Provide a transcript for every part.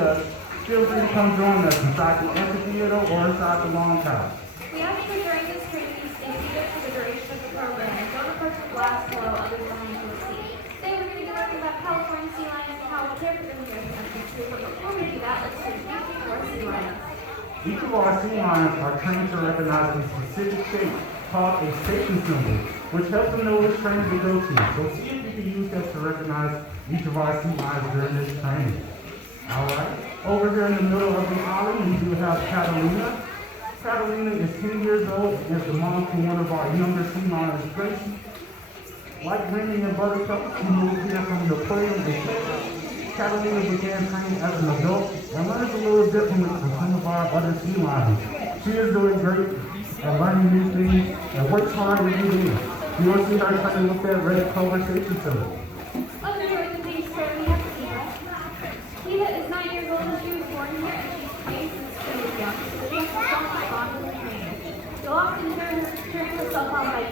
see us, feel free to come join us inside the amphitheater or inside the long house. We ask that during this training you stay seated for the duration of the program and don't approach the glass while others behind you will see. Today we're going to be learning about California sea lions and how we care for them here in the country. But before we do that, let's take a peek at our sea lions. Each of our sea lions are trained to recognize a specific shape called a station symbol, which helps them know which trainer to go to. So see if you can use that to recognize each of our sea lions during this training. Alright, over here in the middle of the island, we do have Catalina. Catalina is 10 years old and is the mom to one of our younger sea lions, Gracie. Like Remy and Buttercup, who moved here from the aquarium in Texas, Catalina began training as an adult and learns a little differently from some of our other sea lions. She is doing great at learning new things and works hard every day. You will see her training with that red conversation symbol. Over here at the beach square, we have Tia. Tia is 9 years old and she was born here and she's trained since she was young. So she has a strong bond with her trainer. You'll often hear her turn herself on by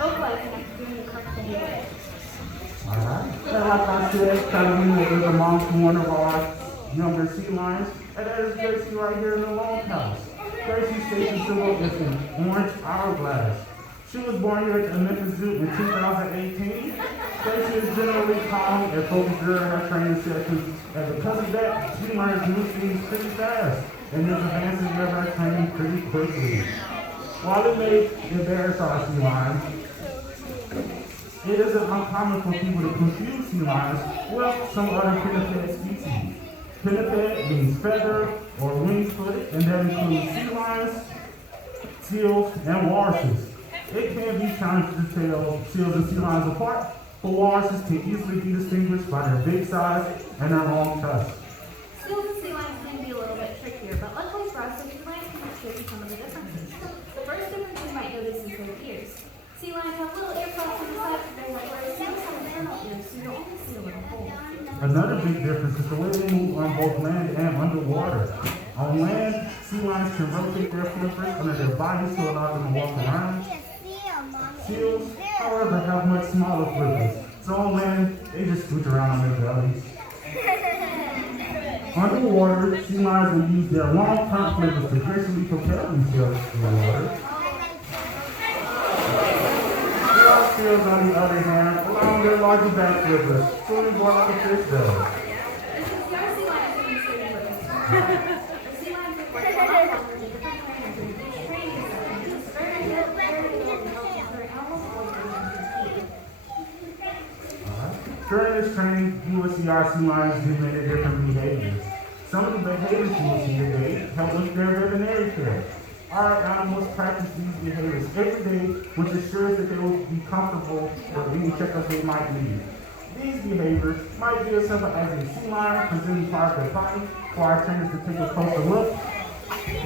vocalizing after doing the correct behavior. Alright, and like I said, Catalina is a mom to one of our younger sea lions, and that is Gracie right here in the longhouse. Gracie's station symbol is an orange hourglass. She was born here at the Memphis Zoo in 2018. Gracie is generally calm and focused during her training sessions, and because of that, she learns new things pretty fast and is advancing in her training pretty quickly. While it may embarrass our sea lions, it isn't uncommon for people to confuse sea lions with some other pinniped species. Pinniped means feather or wing-footed, and that includes sea lions, seals, and walruses. It can be challenging to tell seals and sea lions apart, but walruses can easily be distinguished by their big size and their long tusks. Seals and sea lions can be a little bit trickier, but luckily for us, sea lions can show some of the differences. The first difference you might notice is their ears. Sea lions have little ear flaps on the sides of their head, whereas seals have internal ears, so you'll only see a little hole. Another big difference is the way they move on both land and underwater. On land, sea lions can rotate their flippers under their bodies to allow them to walk around. Seals, however, have much smaller flippers, so on land, they just scooch around on their bellies. Underwater, sea lions will use their long front flippers to gracefully propel themselves through the water. Seals, on the other hand, allow their larger back flippers, swimming more like a fish does. This is your sea lions in the swimming with us. The sea lions look like a lot longer than different trainers in each training session. It's very good and helps for animals avoid their teeth. During this training, you will see our sea lions do many different behaviors. Some of the behaviors you will see today help with their veterinary care. Our animals practice these behaviors every day, which assures that they will be comfortable for any checkups they might need. These behaviors might be as simple as a sea lion presenting part of their body for our trainers to take a closer look,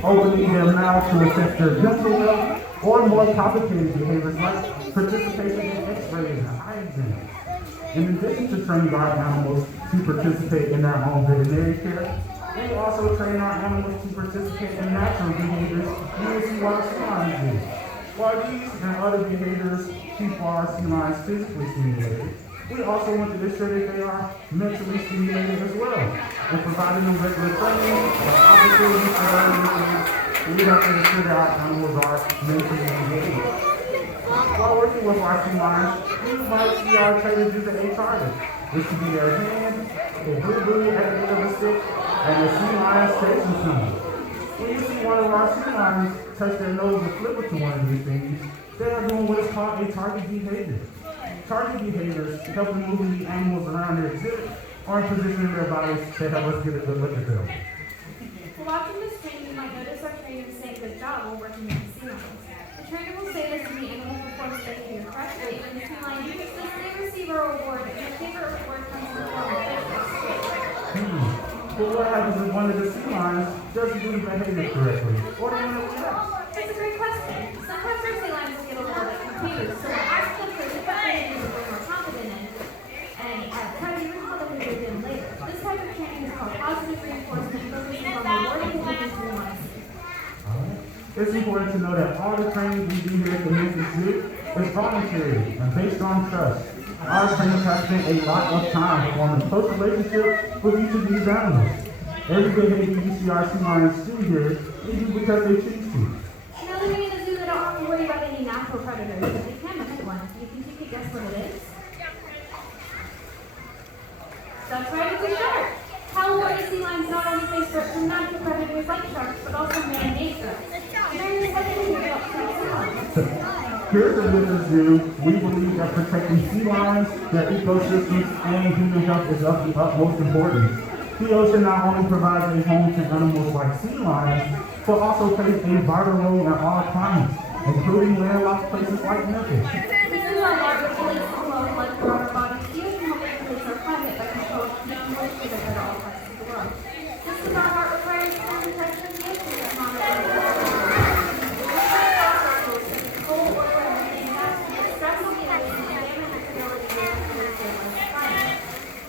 opening their mouth to assess their dental health, or more complicated behaviors like participation in x-rays and eye exams. In addition to training our animals to participate in their own veterinary care, we also train our animals to participate in natural behaviors you will see our sea lions do. While these and other behaviors keep our sea lions physically stimulated, we also want to ensure that they are mentally stimulated as well. And providing them regular training and opportunities for learning new things, we have to ensure that our animals are mentally engaged. While working with our sea lions, we might see our trainers use a target, which could be their hand, a blue buoy at the end of a stick, and the sea lion's station symbol. When you see one of our sea lions touch their nose or flipper to one of these things, they are doing what is called a target behavior. Target behaviors help in moving the animals around their exhibit or in positioning their bodies to help us get a good look at them. While watching this training, you might notice our trainers say good job while working with the sea lions. The trainer will say this when the animal performs their behavior correctly, and the sea lion uses this, they receive a reward, and the favorite reward comes in the form of fish. But what happens if one of the sea lions doesn't do the behavior correctly? Or they want to react? That's a great question. Sometimes our sea lions will get a little bit confused, so we'll ask them for different behaviors that they're more confident in, and try to recall them when they're doing later. This type of training is called positive reinforcement, focusing on rewarding behaviors we want to see. It's important to know that all the training we do here at the Memphis Zoo is voluntary and based on trust. Our trainers have spent a lot of time forming close relationships with each of these animals. Every behavior you see our sea lions do here is because they choose to. Now, living in the zoo, they don't have to worry about any natural predators, but they can find one. Do you think you could guess what it is? That's right, it's a shark. How will sea lions not only face threats from natural predators like sharks, but also man-made threats? During the second year of sea lions. Here at the River Zoo, we believe that protecting sea lions, their ecosystems, and human health is of the utmost importance. The ocean not only provides a home to animals like sea lions, but also plays a vital role in all climates, including landlocked places like Memphis. This is our water regulates the flow of blood through our bodies. The ocean helps regulate our climate by controlling heat and moisture that go to all parts of the world. Just as our heart requires strong protection of the ocean, our mom cold water and methane gas can stress on the ocean and damage its ability to regulate the climate.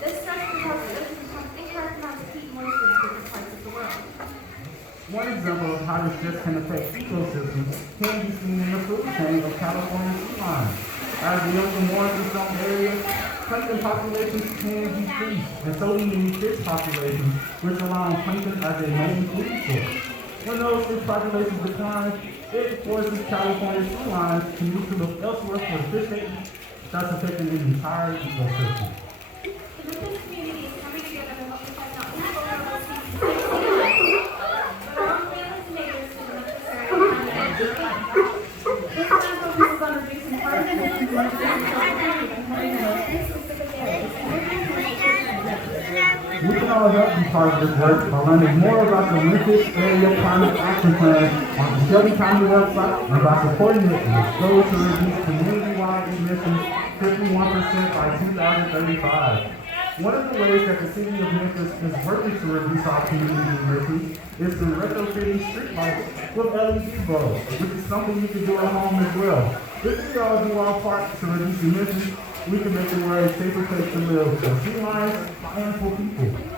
This stress can cause the ocean to pump incorrect amounts of heat and moisture to different parts of the world. One example of how this stress can affect ecosystems can be seen in the food chain of California sea lions. As the younger morphs in some areas, plankton populations can decrease, and so do many fish populations, which rely on plankton as a main food source. When those fish populations decline, it forces California sea lions to move to look elsewhere for the fish they eat, thus affecting the entire ecosystem. The Memphis community is coming together to help find out who's vulnerable species like sea lions. But our own families and neighbors in the Memphis area find it difficult. This plan focuses on reducing carbon emissions and reducing carbon by having a specific areas. We can all help be part of this work by learning more about the Memphis Area Climate Action Plan on the Shelby County website and by supporting it with goals to reduce community-wide emissions 51% by 2035. One of the ways that the city of Memphis is working to reduce our community emissions is through retrofitting streetlights with LED bulbs, which is something you can do at home as well. If we all do our part to reduce emissions, we can make the world a safer place to live for sea lions and for people.